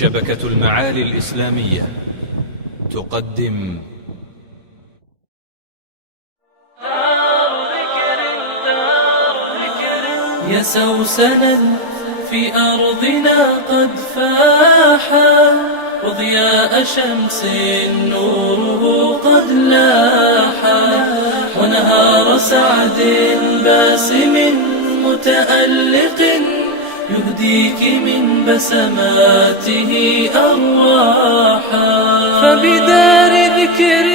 شبكة المعالي الإسلامية تقدم يا سوسنا في أرضنا قد فاحا، وضياء شمس نوره قد لاحا، ونهار سعد باسم متألق يهديك من بسماته أرواحا. فبدار ذكر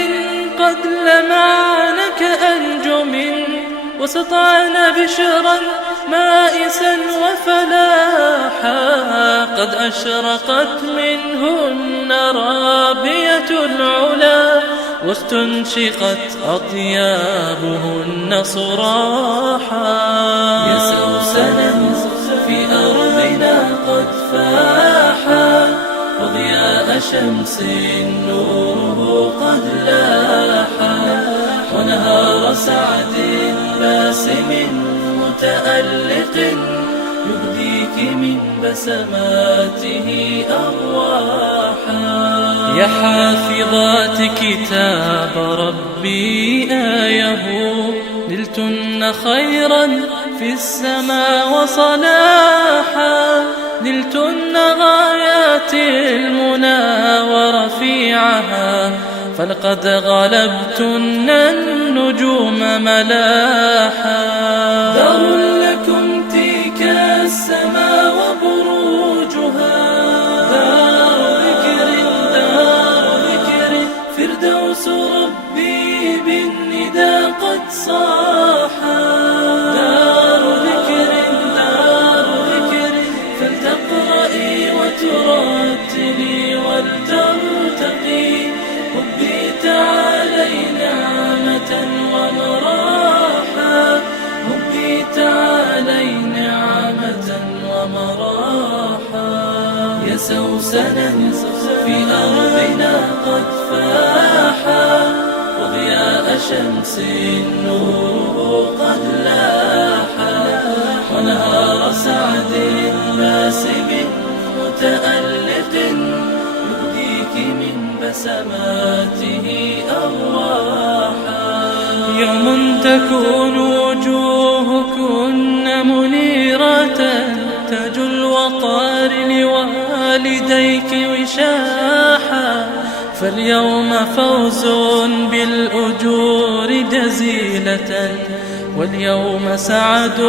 قد لمعن كأنجم، وسطعن بشرا مائسا وفلاحا، قد أشرقت منهن رابية العلا، واستنشقت أطيابهن صراحا. يا سوسنا في أرضنا قد فاحا، وضياء شمس نوره قد لاحا، ونهار سعد باسم متألق يهديك من بسماته أرواحا. يا حافظات كتاب ربي آيه، نلتن خيرا في السماء وصلاحا، نلتن غايات المنى ورفيعها، فلقد غلبتن النجوم ملاحا. دار لكم تلك السماء وبروجها، دار ذكر فردوس ربي بالندى قد صاحا. دار ذكر فلتقرئي وترتلي ولترتقي، هبيت علي نعمة ومراحا، هبيت علي نعمة ومراحا. يا سوسنا في أرضنا قد فاحا، وضياء شمس نوره قد لاحا، ونهار سعد باسم متألق يهديك من بسماته أرواحا. يوم تكون وجوهكن منيرة، تاج الوقار لوالديك وشاحا، فاليوم فوز بالأجور جزيلة، واليوم سعد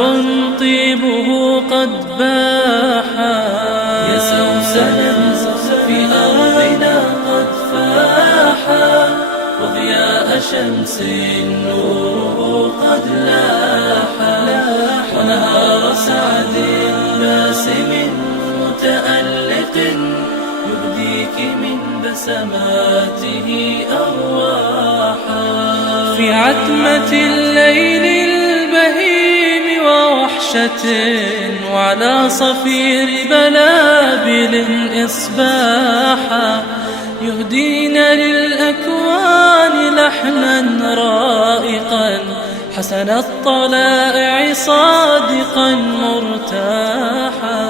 طيبه قد باحا. يا سوسنا في أرضنا قد فاحا، وضياء شمس نوره قد لاحا، ونهار سعد باسم متألق يهديك من بسماته أرواحا. في عتمة الليل البهيم ووحشة، وعلى صفير بلابل إصباحا، يهدينا للأكوان لحنا رائقا، حسن الطلائع صادقا مرتاحا.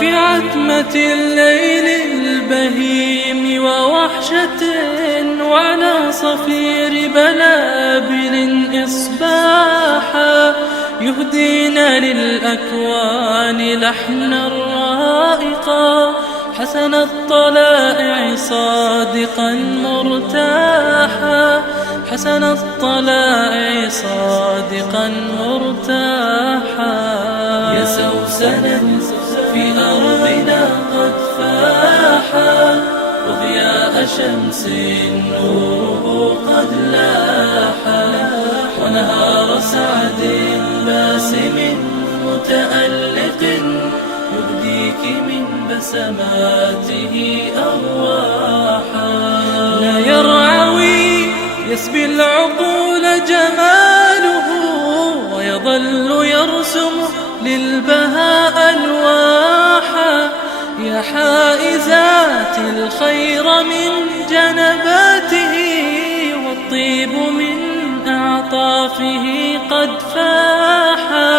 في عتمة الليل البهيم ووحشة، وعلى صفير بلابل إصباحا، يهدينا للأكوان لحنا رائقا، حسن الطلائع صادقا مرتاحا، حسن الطلائع صادقا مرتاحا. يا سوسنا في أرضنا قد فاحا، وضياء شمس نوره قد لاحا، ونهار سعد باسم متألق يهديك من بسماته أرواحا. لا يرعوي يسبي العقول جماله، ويظل يرسم للبهاء ألواحا. يا حائزات الخير من جنباته، والطيب من أعطافه قد فاحا.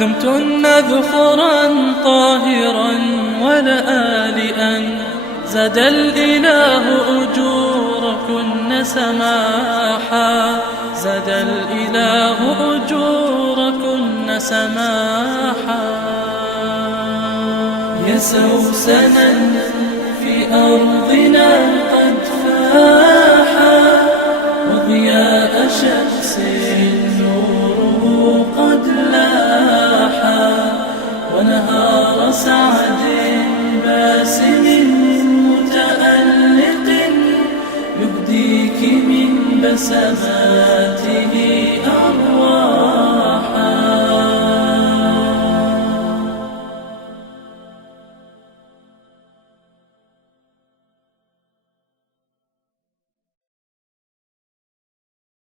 دمتن ذخرا طاهرا ولآلئا زاد الإله أجوركن سماحا، زاد الإله أجوركن سماحا. يا سوسنا في أرضنا قد فاحا، وضياء شمس